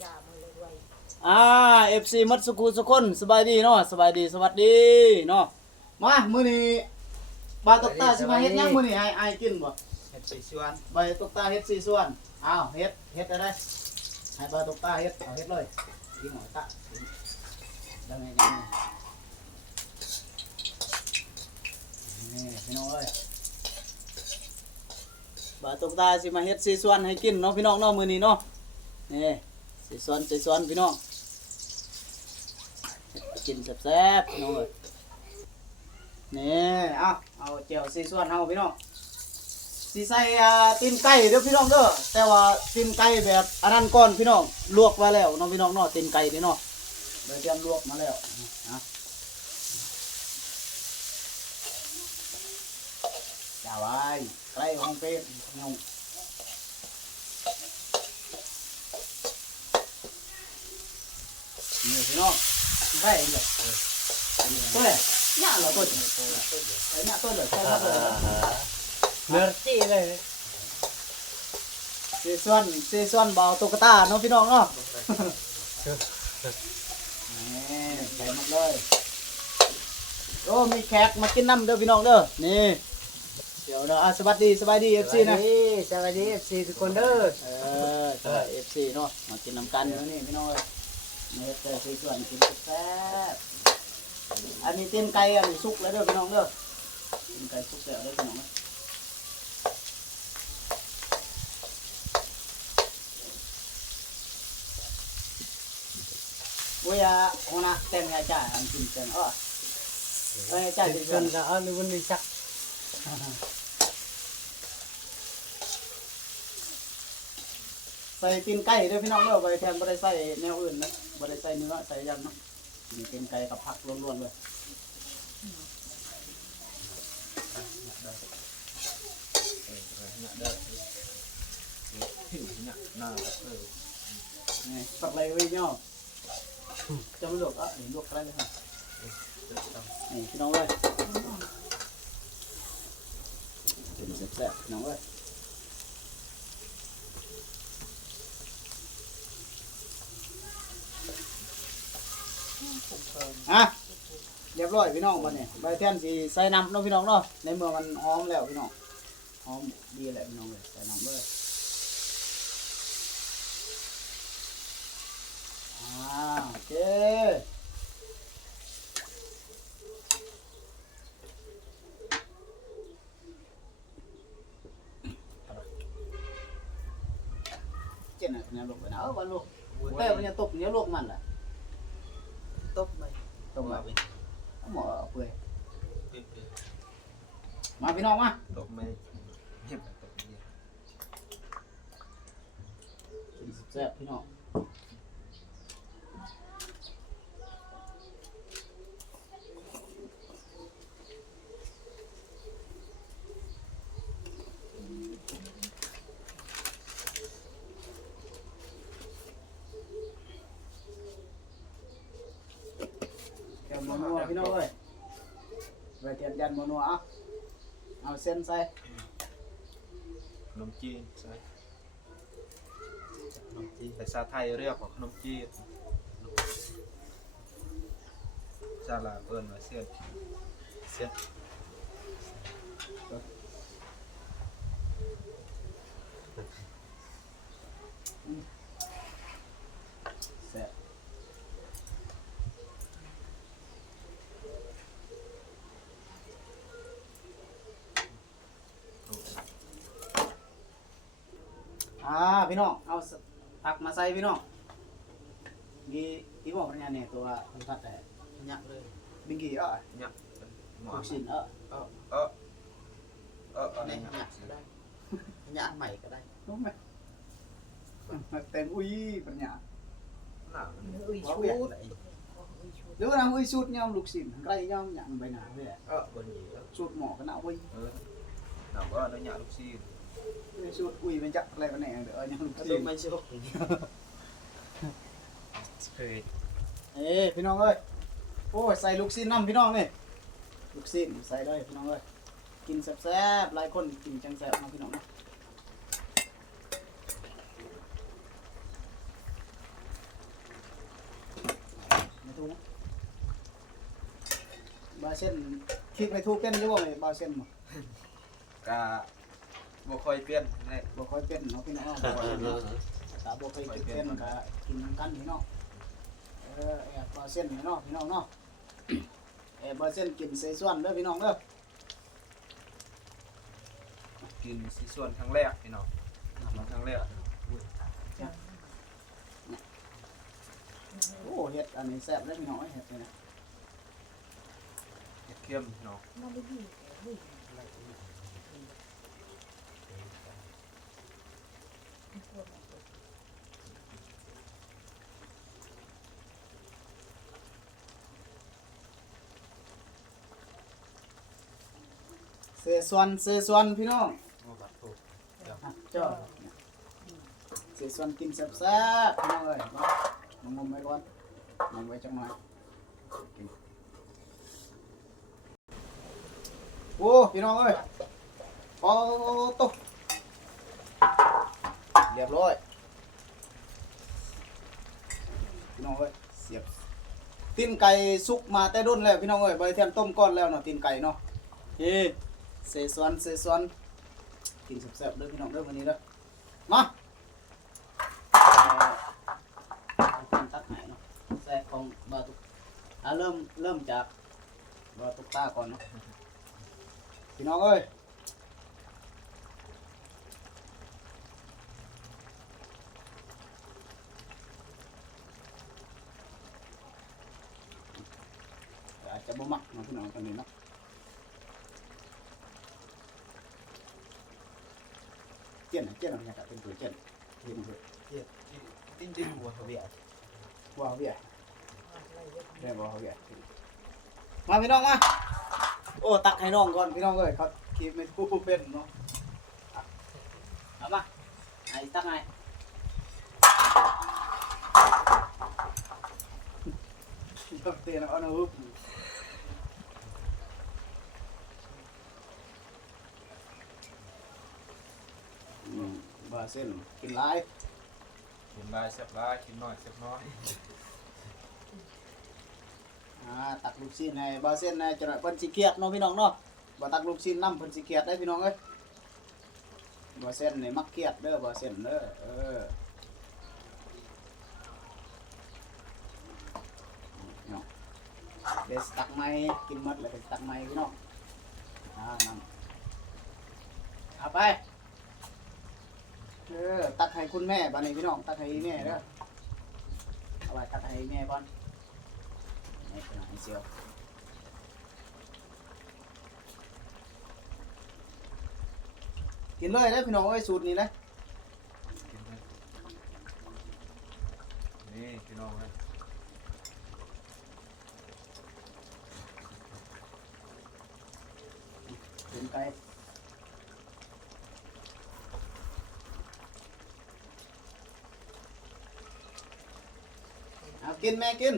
จ่ามือเลยด้วยอ่า FC มัดสุกุสุคนสบายดีเนาะสบายดีสวัสดีเนาะมามื้อนี้บาตกตาสิมาเฮ็ดหยังมื้อนี้ให้อ้ายกินบ่เห็ดสีชวนใบตกตาเฮ็ดสี่ส่วนอ้าวเฮ็ดเฮ็ดได้ให้บาตกตาเฮ็ดเอาเฮ็ดเลยกินหน่อยตะได้ไหมได้ไหมนี่พี่น้องเอ้ยบาตกตาสิมาเฮ็ดสี่ส่วนให้กินเนาะพี่น้องเนาะมื้อนี้เนาะนี่ สี่ส่วนสี่ส่วนพี่น้องกินแซ่บๆพี่น้องเอ้ยนี่เอาเอาเจียวสี่ส่วนเฮาพี่น้องสีใส่ตีนไก่เด้อพี่น้องเด้อแต่ว่าตีนไก่แบบอันนั้นก่อนพี่น้องลวกไว้แล้วน้องพี่น้องเนาะตีนไก่นี่เนาะเดี๋ยวเตรียมลวกมาแล้วนะจ้าไว้ไก่ของเป็ดน้อง นี่พี่น้องไก่เด้อตัวเนี่ยเนี่ยเหรอตัวเนี่ยเนี่ยตัวเลยใช่ครับตัวเลย Ngerti lah. เซซอนเซซอนเบาตุ๊กตาเนาะพี่น้องเนาะนี่ใส่หมดเลยโอ้มีแขกมากินน้ำเด้อพี่น้องเด้อนี่เดี๋ยวเนาะอะสวัสดีสบายดีเอฟซีนะสวัสดี FC ทุกคนเด้อเออสวัสดีเอฟซีเนาะมากินน้ำกันเดี๋ยวนี่พี่น้อง เอ้ยนี่เจอซีส่วนกินแซ่บอันนี้ตีนไก่อันนี้สุกแล้วเด้อพี่น้องเด้อตีนไก่สุกแล้วเด้อพี่น้องเอ้ยโอ้ยอะหัวหน้าเต็มยาจ่ายอันกินเต็มเออเอ้ยจ่ายเป็นส่วน Kan ka ano bun ni sak. ใส่ตีนไก่ด้วยพี่น้องเด้อไปแทนบ่ได้ใส่แนวอื่นนะ บ่ได้ใส่เนื้อใส่ยันเนาะมีตีนไก่กับผักล้วนๆเลยนี่สักไรไว้เนาะจะไม่ลวกอะนี่ลวกอะไรเลยครับนี่พี่น้องเอ้ยเป็นแซ่บๆพี่น้องเอ้ย อะเรียบร้อยพี่น้องวันนี้ใบเทียนสีใส่น้ำเนาะพี่น้องเนาะในเมื่อมันหอมแล้วพี่น้องหอมดีแหละพี่น้องเลยใส่น้ำเลยอ่าโอเคเจ็ดน่ะเนี่ยลูกไปนะเออวันลูกเต้มันจะตกเนี่ยลูกมันแหละ Top mai. ตรงไหนหมอเปื่อยมาพี่น้องมา Top mai. Hep top dia. กินแซ่บพี่น้อง มนัวพี่น้องเลยไว้เทียนยันนัวๆเอาเอาเส้นใส่ขนมจีนใช่ขนมจีนภาษาไทยเรียกว่าขนมจีนซาลาเอิ้นว่าเสียเสียดแซ่บอ่า พี่น้อง เอาผักมาใส่พี่น้องมีที่บอกว่าเนี่ยตัวมันพัดแต่ยักเลยบิงกี้เออยักหมอลูกชิ้นเออเออเออเออเนี่ยักหยะก็ได้หยะใหม่ก็ได้รู้ไหมเต็มอุ้ยปัญญาหนาอุ้ยชุดหรือว่าอุ้ยสูตรย่อมลูกชิ้นใกล้ย่อมอย่างใบหนาเว้ยเออบนนี้สูตรหมอก็น่าอุ้ยเออหนาว่าเราหยาลูกซีนสูตรอุ้ย เป็นจักอะไรกันแน่เดี๋ยวยังลูกก็ชิ้นไม่ชุดเคย เอ้พี่น้องเอ้ยโอ้ยใส่ลูกชิ้นน้ำพี่น้องนี่ลูกชิ้นใส่เลยพี่น้องเอ้ยกินแซ่บๆหลายคนกินจังแซ่บเนาะพี่น้องเนาะรู้บาเส้นคลิกไปทูกเป็นหรือว่าบาเส้นบ่กะ บ่ค่อยเปลี่ยนแน่บ่ค่อยเป็นเนาะพี่น้องบ่ค่อยเป็นเนาะถ้าบ่เคยกินเส้นก็กินนำกันพี่น้องเออแอบบาเส้นพี่น้องพี่น้องเนาะแอบบาเส้นกินเซซ่วนเด้อพี่น้องเด้อกินสิส่วนครั้งแรกพี่น้องกินครั้งแรกโอ้เฮ็ดอันนี้แซ่บเลยพี่น้องเฮ็ดนี่นะเฮ็ดเค็มพี่น้อง เซซ่วนเซซ่วนพี่น้องโอ้บัดโตอะเจ้าเซซ่วนกินแซ่บๆพี่น้องเอ้ยเนาะมางมไว้ก่อนมงไว้จังหน่อยกินโอ้พี่น้องเอ้ยโอ้ตกเรียบร้อยพี่น้องเอ้ยเสียบตีนไก่สุกมาแต่รุ่นแล้วพี่น้องเอ้ยใบเทียมต้มก้อนแล้วเนาะตีนไก่เนาะเฮ้ เซซวนเซซวนกินแซ่บๆเด้อพี่น้องเด้อวันนี้เด้อมาตักไหนเนาะแซ่บของบาตุกอะเริ่มเริ่มจากบาตุกตาก่อนเนาะพี่น้องเอ้ยอาจจะบ่มักเนาะพี่น้องตอนนี้เนาะ เจียนเจียนอะไรกันเป็นตัวเจียนเจียนเลย จ ริงๆบ่เวียดว้าวเบี้ยเรียกว้าวเบี้ยมาพี่น้องมาโอ้ตักให้น้องก่อนพี่น้องเอ้ยเขาคีบไม่ทูเป็นเนาะอะเอามาไอ้ตักไงยกเตียนเอาหน้าหุบอื มบาเส้นกินหลายกินหลายแซ่บหลายกินน้อยแซ่บน้อยอ่าตักลูกชิ้นให้บาเส้นให้จังหน่อยเพิ่นสิเครียดเนาะพี่น้องเนาะบ่ตักลูกชิ้นนำเพิ่นสิเครียดได้พี่น้องเอ้ยบาเส้นนี่มักเครียดเด้อบาเส้นเด้อเออพี่น้องเดี๋ยวสิตักไม้กินหมดแล้วก็สิตักไม้พี่น้องอ่านั่นเอาไป เออตักให้คุณแม่บัดนี้พี่น้องตักให้แม่เด้อเอาไว้ตักให้แม่ก่อนนี่เป็นอาหารเซียวกินเลยได้อพี่น้องเอ้ยสูตรนี้เลยกินเลยนี่พี่น้องเอ้ยกินไก่เอา กินแม่กิน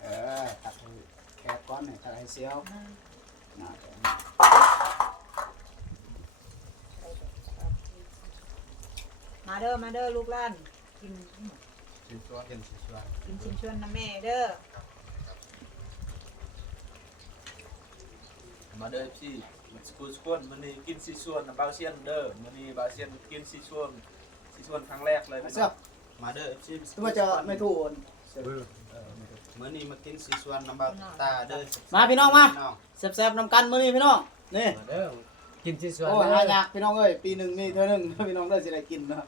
เออตักให้แคบก้อนหน่อยตักให้เซียวน่าจะมาเด้อมาเด้อลูกหล้านกินสิส่วนเห็นสิส่วนกินชิมชวนนะแม่เด้อมาเด้อพี่มันสกูสกวนมื้อนี้กินสิส่วนนะบาวเซียนเด้อมื้อนี้บาวเซียนกินสิส่วนสิส่วนครั้งแรกเลยเอาพี่เซีน้ยอวง มาเด้อพี่ตัวจะไม่ถูกโอนเออมื้อนี้มากินสิส่วนน้ำบาวตาเด้อมาพี่น้องมาพี่น้องแซ่บๆนำกันมื้อนี้พี่น้องนี่มาเด้อกินสิส่วนโอ้ยหายากพี่น้องเอ้ยปีหนึ่งมีเท่านึงพี่น้องได้สิได้กินนะ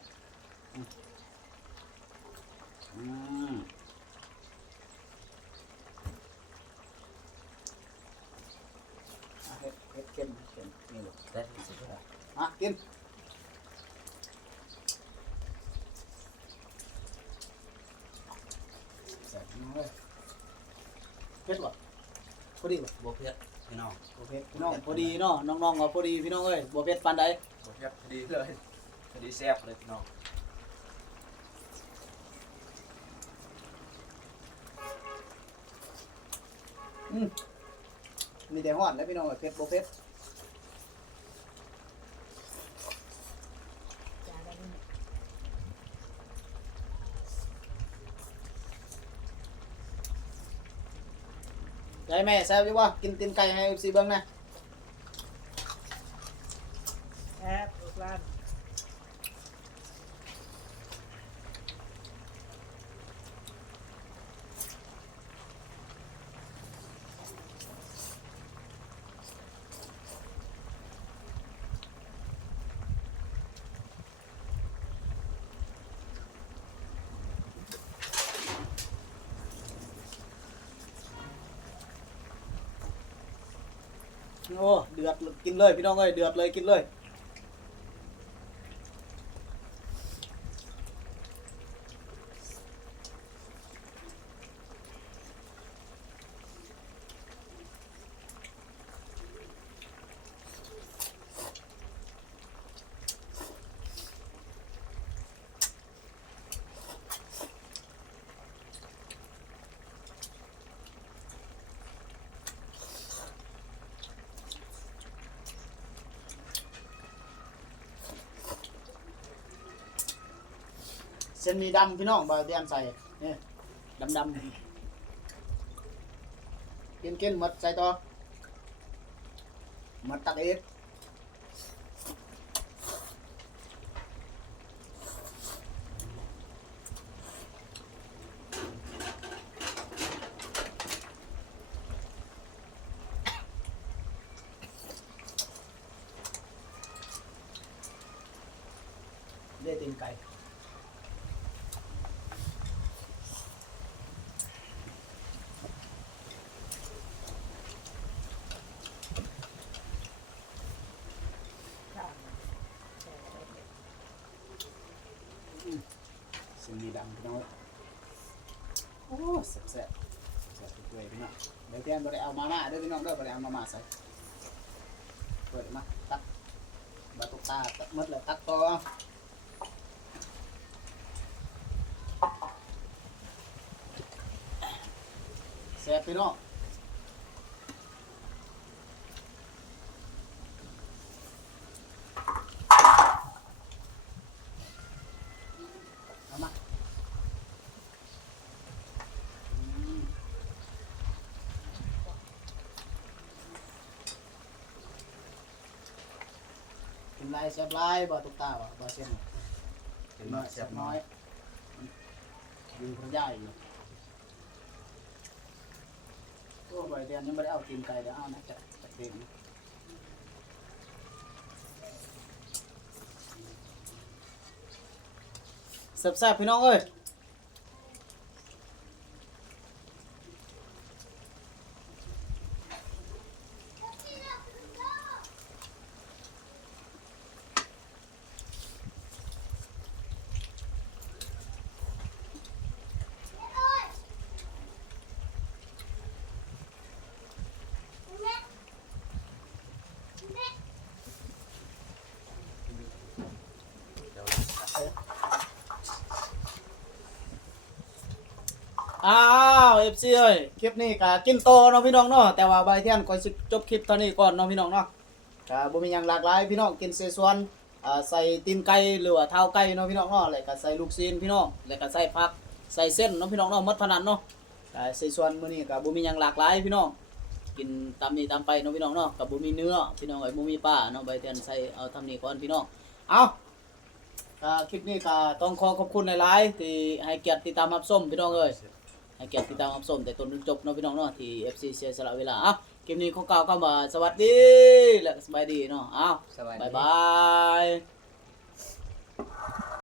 อืมอะเฮ็ดเฮ็ดเค็มเค็มนี่ลูกได้สิส่วนมากินแซ่บพี่น้องเอ้ยเผ็ดบ่พอดี บ่บ่เผ็ดพี่น้องบ่เผ็ดพี่น้องพอดีเนาะน้องๆก็พอดีพี่น้องเอ้ยบ่เผ็ดปานใดบ่เผ็ดพอดีเลยพอดีแซ่บเลยพี่น้องอืมมีแต่ฮ้อนแล้วพี่น้องเอ้ยเผ็ดบ่เผ็ดจ้าได้นี่ ได้ แม่แซ่บดีว่ากินตีนไก่ให้ FC เบิ่งนะ โอ้เดือดกินเลยพี่น้องเอ้ยเดือดเลยกินเลย เส้นมีดำพี่น้องบาเตียนใส่เนี่ยดำดำกินกินหมดใส่ต่อหมดตักเอกได้ตีนไก่ เส้นหมีดำพี่น้องโอ้แซ่บแซ่บแซ่บทุกเลยพี่น้องเดี๋ยวเตียนบ่ได้เอามาม่าเด้อพี่น้องเด้อบ่ได้เอามาม่าใส่เปิดมาตักบาตุกตาตักหมดเลยตักต่อแซ่บพี่น้องเอามาอืม กินไรแซ่บไรบาตุกตาบ่บ่เส้นเป็นน้อยแซ่บน้น้ออยยอยู่พระย่าอยู่ตัวใบเดียนยังไม่ได้เอาตีนไก่เดี๋ยวเอานะจะจะเด็กนะแซ่บๆพี่น้องเอ้ย อ้าวเอฟซีเอ้ยคลิปนี้ก็กินโตเนาะพี่น้องเนาะแต่ว่าใบเทียนก่อนสิจบคลิปเท่านี้ก่อนเนาะพี่น้องเนาะก็บ่มีหยังหลากหลายพี่น้องกินเซซวนอ่าใส่ตีนไก่หรือว่าเท้าไก่เนาะพี่น้องเนาะแล้วก็ใส่ลูกซีนพี่น้องแล้วก็ใส่ผักใส่เส้นเนาะพี่น้องเนาะหมดเท่านั้นเนาะก็เซซวนมื้อนี้ก็บ่มีหยังหลากหลายพี่น้องกินตามนี้ตามไปเนาะพี่น้องเนาะกับบ่มีเนื้อพี่น้องเอ้ยบ่มีปลาเนาะใบเทียนใส่เอาทำนี้ก่อนพี่น้องเอาคลิปนี้ก็ต้องขอขอบคุณหลายๆที่ให้เกียรติติดตามรับชมพี่น้องเอ้ย ให้เกียรติติดตามรับชมแต่ต้นจนจบเนาะพี่น้องเนาะที่ FC เสียสละเวลาอะคลิปนี้ขอกล่าวคำว่าสวัสดีและสบายดีเนาะอ้าวสบายดีบายบาย